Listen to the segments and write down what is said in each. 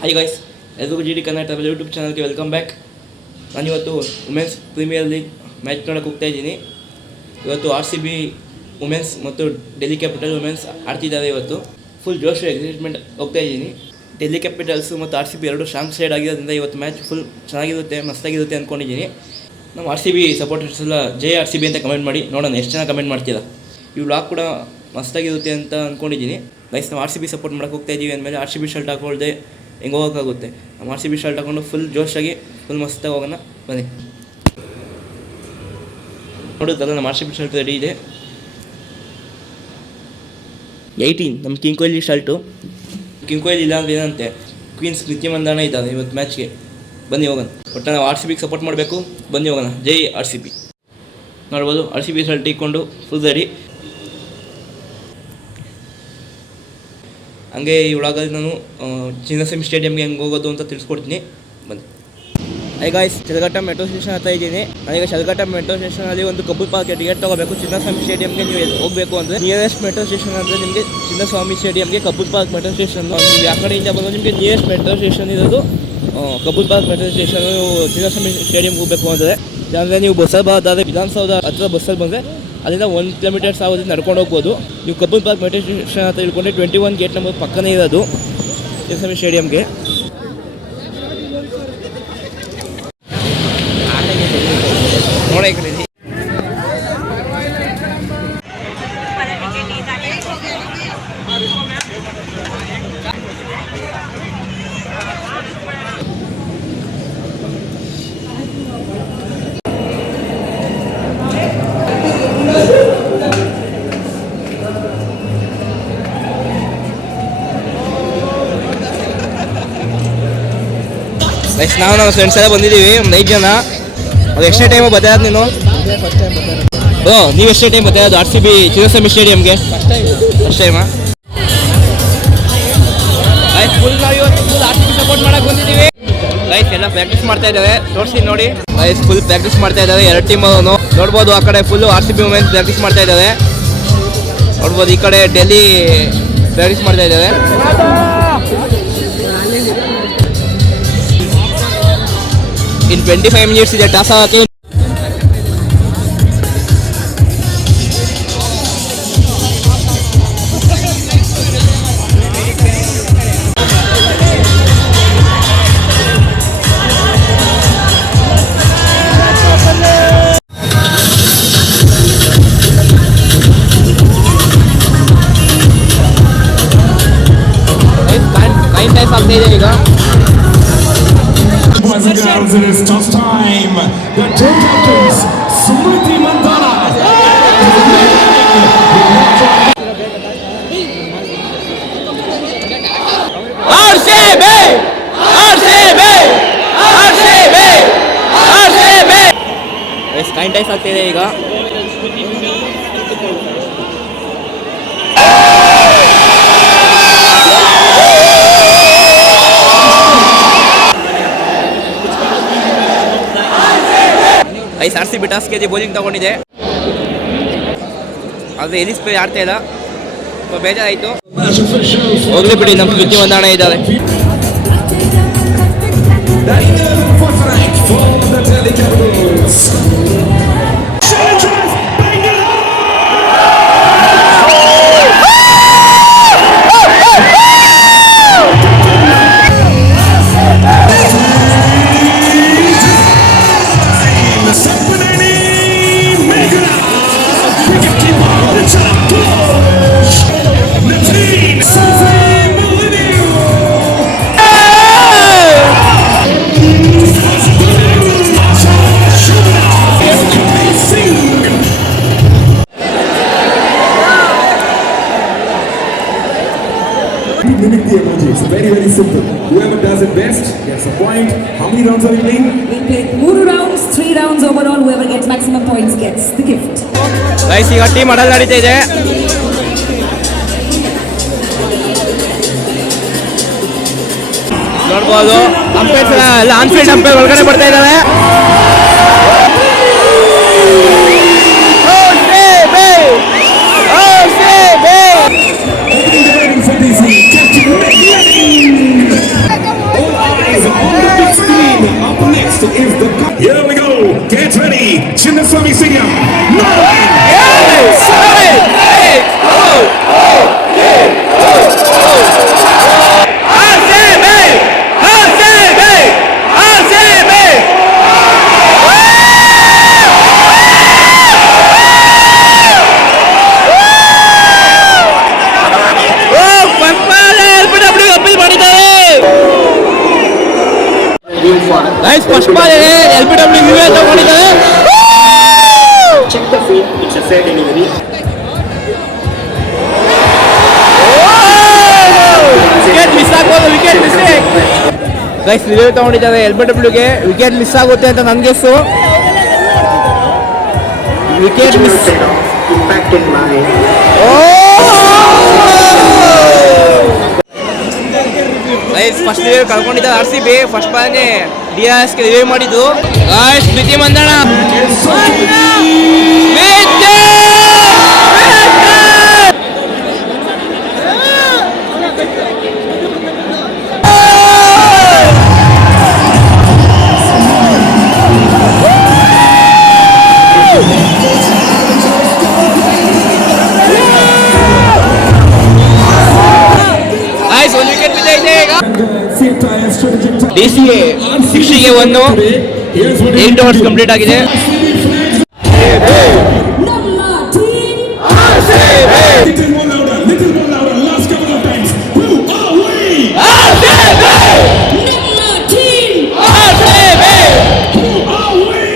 Hi guys, ಎಲ್ರಿಗೂ G D Kannada YouTube ಚಾನಲ್ಗೆ welcome back. ನಾನಿವತ್ತು ವುಮೆನ್ಸ್ ಪ್ರೀಮಿಯರ್ ಲೀಗ್ ಮ್ಯಾಚ್ ನೋಡೋಕೆ ಹೋಗ್ತಾ ಇದ್ದೀನಿ. ಇವತ್ತು RCB ವುಮೆನ್ಸ್ ಮತ್ತು ಡೆಲ್ಲಿ ಕ್ಯಾಪಿಟಲ್ ವುಮೆನ್ಸ್ ಆಡ್ತಿದ್ದಾರೆ. ಇವತ್ತು ಫುಲ್ ಜೋಶ್ ಎಕ್ಸೈಟ್ಮೆಂಟ್ ಹೋಗ್ತಾ ಇದ್ದೀನಿ. ಡೆಲ್ಲಿ ಕ್ಯಾಪಿಟಲ್ಸು ಮತ್ತು RCB ಎರಡು ಸ್ಟ್ರಾಂಗ್ ಸೈಡ್ ಆಗಿರೋದ್ರಿಂದ ಇವತ್ತು ಮ್ಯಾಚ್ ಫುಲ್ ಚೆನ್ನಾಗಿರುತ್ತೆ, ಮಸ್ತಾಗಿರುತ್ತೆ ಅಂದ್ಕೊಂಡಿದ್ದೀನಿ. ನಮ್ಮ RCB ಸಪೋರ್ಟರ್ಸ್ ಎಲ್ಲ ಜೈ RCB ಅಂತ ಕಮೆಂಟ್ ಮಾಡಿ ನೋಡೋಣ ಎಷ್ಟು ಜನ ಕಮೆಂಟ್ ಮಾಡ್ತೀರಾ. ಈ ವ್ಲಾಗ್ ಕೂಡ ಮಸ್ತಾಗಿರುತ್ತೆ ಅಂತ ಅಂದ್ಕೊಂಡಿದ್ದೀನಿ. ಗೈಸ್, ನಾವು RCB ಸಪೋರ್ಟ್ ಮಾಡೋಕೆ ಹೋಗ್ತಾ ಇದ್ದೀವಿ ಅಂದಮೇಲೆ RCB ಶರ್ಟ್ ಹಾಕೊಳ್ದೆ ಹೆಂಗೆ ಹೋಗೋಕ್ಕಾಗುತ್ತೆ. ನಮ್ಮ RCB ಶರ್ಟ್ ಹಾಕೊಂಡು ಫುಲ್ ಜೋಶಾಗಿ ಫುಲ್ ಮಸ್ತಾಗಿ ಹೋಗೋಣ ಬನ್ನಿ. ನೋಡುತ್ತಲ್ಲ, ನಮ್ಮ RCB ಶರ್ಟ್ ರೆಡಿ ಇದೆ. 18 ನಮ್ಮ king Kohli shirt. King Kohli ಇಲ್ಲ ಅಂದರೆ ಏನಂತೆ, ಕ್ವೀನ್ಸ್ ನಿತ್ಯ ಮಂದಾನ ಇದ್ದಾರೆ ಇವತ್ತು ಮ್ಯಾಚ್ಗೆ. ಬನ್ನಿ ಹೋಗೋಣ. ಒಟ್ಟು ನಾವು RCBಗೆ ಸಪೋರ್ಟ್ ಮಾಡಬೇಕು. ಬನ್ನಿ ಹೋಗೋಣ. ಜೈ RCB. ನೋಡ್ಬೋದು, RCB ಶರ್ಟ್ ಇಟ್ಕೊಂಡು ಫುಲ್ ರೆಡಿ. ಹಂಗೆ ಈ ವ್ಲಾಗಲ್ಲಿ ನಾನು ಚಿನ್ನಸ್ವಾಮಿ ಸ್ಟೇಡಿಯಮ್ಗೆ ಹೆಂಗೆ ಹೋಗೋದು ಅಂತ ತಿಳಿಸ್ಕೊಡ್ತೀನಿ. ಬನ್ನಿ. I guys, Chalaghatta metro station ಹತ್ರ ಇದ್ದೀನಿ. ನಾನೀಗ ಚಲಘಟ್ಟ ಮೆಟ್ರೋ ಸ್ಟೇಷನಲ್ಲಿ ಒಂದು ಕಬ್ಬಲ್ ಪಾರ್ಕ್ಗೆ ಟಿಕೆಟ್ ತೊಗೋಬೇಕು. ಚಿನ್ನಸ್ವಾಮಿ ಸ್ಟೇಡಿಯಮ್ಗೆ ನೀವು ಹೋಗಬೇಕು ಅಂದರೆ ನಿಯರೆಸ್ಟ್ ಮೆಟ್ರೋ ಸ್ಟೇಷನ್ ಅಂದರೆ ನಿಮಗೆ ಚಿನ್ನಸ್ವಾಮಿ ಸ್ಟೇಡಿಯಮ್ಗೆ ಕಬ್ಬಲ್ ಪಾರ್ಕ್ ಮೆಟ್ರೋ ಸ್ಟೇಷನ್. ನೀವು ಯಾವ ಕಡೆಯಿಂದ ಬಂದು ನಿಮಗೆ ನಿಯರೆಸ್ಟ್ ಮೆಟ್ರೋ ಸ್ಟೇಷನ್ ಇರೋದು ಕಬ್ಬಲ್ ಪಾರ್ಕ್ ಮೆಟ್ರೋ ಸ್ಟೇಷನು. ಚಿನ್ನಸ್ವಾಮಿ ಸ್ಟೇಡಿಯಮ್ಗೆ ಹೋಗಬೇಕು ಅಂದರೆ ನೀವು ಬಸ್ಸಲ್ಲಿ ಬರೋದಾದರೆ ವಿಧಾನಸೌಧ ಹತ್ರ ಬಸ್ಸಲ್ಲಿ ಬಂದರೆ ಅಲ್ಲಿಂದ 1 ಕಿಲೋಮೀಟರ್ಸ್ ಆಗೋದು ನಡ್ಕೊಂಡು ಹೋಗ್ಬೋದು. ನೀವು ಕಬ್ಬನ್ ಪಾರ್ಕ್ ಮೆಟ್ರೋ ಸ್ಟೇಷನ್ ಅಂತ ತಿಳ್ಕೊಂಡ್ರೆ 21 ಗೇಟ್ ನಂಬರ್ ಪಕ್ಕನೇ ಇರೋದು ಚಿನ್ನಸ್ವಾಮಿ ಸ್ಟೇಡಿಯಮ್ಗೆ. ನೋಡಿ ಕರೀರಿ. ನಾವು ನಮ್ಮ ಫ್ರೆಂಡ್ಸ್ ಎಲ್ಲ ಬಂದಿದ್ದೀವಿ, ಒಂದು 5 ಜನ. ಅದು ಎಷ್ಟೇ ಟೈಮು ಬತ್ತಾಯ್ದು ನೀನು? ನೀವು ಎಷ್ಟೇ ಟೈಮ್ ಬತ್ತಾಯ್ದು RCB ಚಿನ್ನಸ್ವಾಮಿ ಸ್ಟೇಡಿಯಮ್ಗೆ? ಫಸ್ಟ್ ಟೈಮಾ? ಆಯ್ತು, ಫುಲ್ ನಾವು ಇವತ್ತು ಫುಲ್ RCB ಸಪೋರ್ಟ್ ಮಾಡೋಕೆ ಬಂದಿದ್ದೀವಿ. ಗೈಸ್ ಎಲ್ಲ ಪ್ರಾಕ್ಟೀಸ್ ಮಾಡ್ತಾ ಇದ್ದಾರೆ, ತೋರಿಸಿ ನೋಡಿ. ಗೈಸ್ ಫುಲ್ ಪ್ರಾಕ್ಟೀಸ್ ಮಾಡ್ತಾ ಇದ್ದಾರೆ, 2 ಟೀಮನ್ನು ನೋಡ್ಬೋದು. ಆ ಕಡೆ ಫುಲ್ಲು RCB ವುಮೆನ್ಸ್ ಪ್ರಾಕ್ಟೀಸ್ ಮಾಡ್ತಾ ಇದ್ದಾರೆ ನೋಡ್ಬೋದು. ಈ ಕಡೆ ಡೆಲ್ಲಿ ಪ್ರಾಕ್ಟೀಸ್ ಮಾಡ್ತಾ ಇದ್ದಾರೆ. In 25 minutes ಇದೆ ಟಾಸ್ ಆಗೋಕ್ಕೆ. ಕೈನ್ ಟೈಸ್ ಆಗ್ತಾ ಇದೆ ಈಗ. It is tough time. The two captains, Smriti Mandhana. RCB! RCB! RCB! RCB! ಎಷ್ಟು ಕೈನ್ ಟೈಸ್ ಆಗ್ತಿದೆ ಈಗ. RCB ಟಾಸ್ KG ಬೌಲಿಂಗ್ ತಗೊಂಡಿದೆ, ಆದರೆ ಎಲಿಸ್ ಪ್ಲೇ ಆಡ್ತಾ ಇಲ್ಲ. ಸ್ವಲ್ಪ ಬೇಜಾರಾಯಿತು. ಹೋಗ್ಲಿ ಬಿಡಿ, ನಮ್ಮ ಸ್ಮೃತಿ ಮಂದಾಣ ಇದ್ದಾರೆ. Mimic the emojis. Very, very simple. Whoever does it best gets a point. How many rounds are we playing? We play 3 rounds, 3 rounds overall. Whoever gets maximum points gets the gift. Guys, ಈಗ team ಅಡಲ್ ನಡೀತಾ ಇದೆ. ನೋಡ್ಬೋದು, umpires ಎಲ್ಲ ಆನ್ಫೀಲ್ಡ್ umpire ಒಳಗಡೆ ಬರ್ತಾ ಇದ್ದಾರೆ. Next is the cup. Here we go. Get ready. Chinnaswamy Stadium. 9, first ball LBW ತಗೊಂಡಿದ್ದಾರೆ. Check the field, it's a fair delivery. Wicket miss ಆಗೋದು, ವಿಕೆಟ್ ಮಿಸ್ಟೇಕ್. ಗೈಸ್ ರಿವ್ಯೂ ತಗೊಂಡಿದ್ದಾರೆ. LBWಗೆ ವಿಕೆಟ್ ಮಿಸ್ ಆಗುತ್ತೆ ಅಂತ ನನ್ನ guess. Wicket miss. Impacted by guys first review ಕಳ್ಕೊಂಡಿದ್ದಾರೆ RCB. First ಬಾಲ್ನೇ DRSಗೆ ರಿವ್ಯೂ ಮಾಡಿದ್ದು. ಗೈಸ್ ಸ್ಮೃತಿ ಮಂದಣ್ಣ ಒಂದು ವಿಕೆಟ್ ಬಿದ್ದಿದೆ ಈಗ. DCA 60ಗೆ 1, 8 ಓವರ್ಸ್ ಕಂಪ್ಲೀಟ್ ಆಗಿದೆ. Little more louder. Last couple of times. Who are we? Who are we?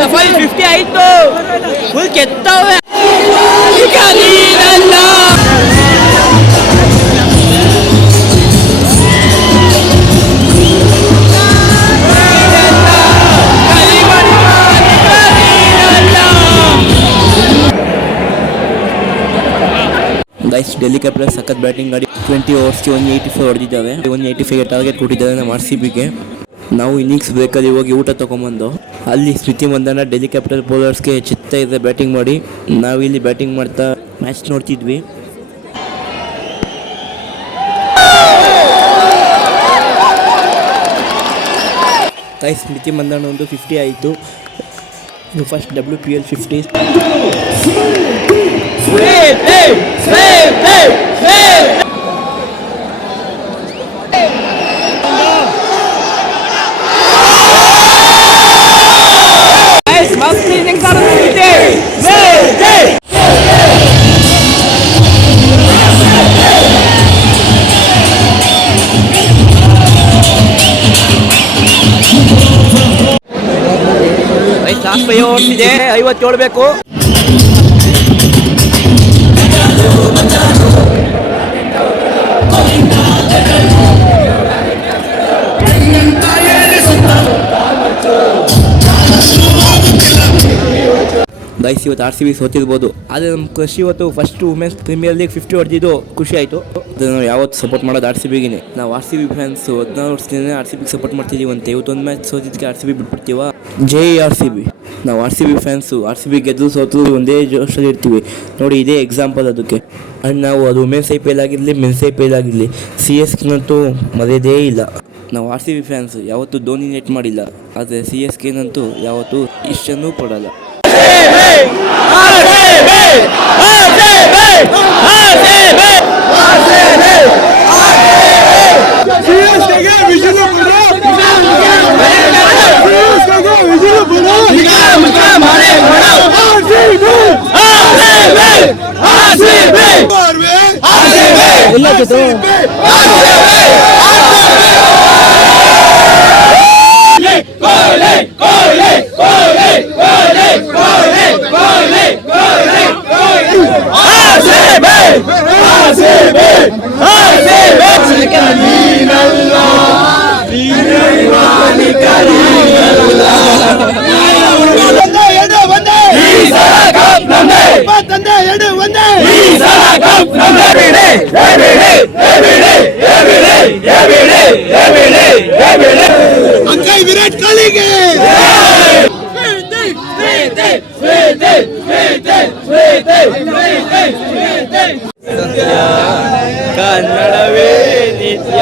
Safari 50 ಆಯ್ತು. ಫುಲ್ ಕೆತ್ತವೆ. ಈಗ ನೀನಲ್ಲ. ಗೈಸ್ ಡೆಲ್ಲಿ ಕ್ಯಾಪಿಟಲ್ಸ್ ಸಖತ್ ಬ್ಯಾಟಿಂಗ್ ಆಡಿ 20 ಓವರ್ಸ್ಗೆ 184 ಹೊಡೆದಿದ್ದಾವೆ. 185ಗೆ ಟಾರ್ಗೆಟ್ ಕೊಟ್ಟಿದ್ದಾರೆ ನಮ್ಮ RCBಗೆ. ನಾವು ಇನ್ನಿಂಗ್ಸ್ ಬ್ರೇಕಲ್ಲಿ ಹೋಗಿ ಊಟ ತೊಗೊಂಬಂದು ಅಲ್ಲಿ ಸ್ಮೃತಿ ಮಂದಣ್ಣ ಡೆಲ್ಲಿ ಕ್ಯಾಪಿಟಲ್ ಬೌಲರ್ಸ್ಗೆ ಚಿತ್ತ ಇದೆ ಬ್ಯಾಟಿಂಗ್ ಮಾಡಿ. ನಾವಿಲ್ಲಿ ಬ್ಯಾಟಿಂಗ್ ಮಾಡ್ತಾ ಮ್ಯಾಚ್ ನೋಡ್ತಿದ್ವಿ. ಗೈಸ್ ಸ್ಮೃತಿ ಮಂದಣ್ಣ ಒಂದು 50 ಆಯಿತು. ಇದು ಫಸ್ಟ್ WPL 50. ಲಾಸ್ಟ್ 5 ಓವರ್ಸ್ ಇದೆ, 57 ಬೇಕು. ಗೈಸ್ ಇವತ್ತು RCB ಸೋತಿರ್ಬೋದು, ಆದರೆ ನಮ್ಮ ಖುಷಿ ಇವತ್ತು ಫಸ್ಟ್ ವುಮೆನ್ಸ್ ಪ್ರೀಮಿಯರ್ ಲೀಗ್ 50 ಹೊಡೆದಿದ್ದು ಖುಷಿ ಆಯಿತು. ಅದನ್ನು ನಾವು ಯಾವತ್ತು ಸಪೋರ್ಟ್ ಮಾಡೋದು RCBಗೆ. ನಾವು RCB ಫ್ಯಾನ್ಸ್ 14 ವರ್ಷದಿಂದ RCBಗೆ ಸಪೋರ್ಟ್ ಮಾಡ್ತಿದ್ದೀವಿ ಅಂತ. ಇವತ್ತೊಂದು ಮ್ಯಾಚ್ ಸೋತಿದ್ದಕ್ಕೆ RCB ಬಿಟ್ಬಿಡ್ತೀವ. ಜೈ RCB. ನಾವು RCB ಫ್ಯಾನ್ಸು. RCB ಗೆದ್ದು ಸೋತು ಒಂದೇ ಜೋಶಲ್ಲಿ ಇರ್ತೀವಿ ನೋಡಿ. ಇದೇ ಎಕ್ಸಾಂಪಲ್ ಅದಕ್ಕೆ. ಆ್ಯಂಡ್ ನಾವು ಅದು ವುಮೆನ್ಸ್ IPL ಆಗಿರಲಿ ಮೆನ್ಸ್ IPL ಆಗಿರಲಿ CSKನಂತೂ ಮರೆಯೋದೇ ಇಲ್ಲ. ನಾವು RCB ಫ್ಯಾನ್ಸ್ ಯಾವತ್ತೂ ಧೋನಿ ನೆಟ್ ಮಾಡಿಲ್ಲ, ಆದರೆ CSKನಂತೂ ಯಾವತ್ತೂ ಇಷ್ಟನ್ನೂ ಪಡಲ್ಲ. ತಂದೆ 2 ಒಂದೇ ಅಂಕಲ್ ವಿರಾಟ್ ಕೊಹ್ಲಿಗೆ ಕನ್ನಡವೇ ನಿತ್ಯ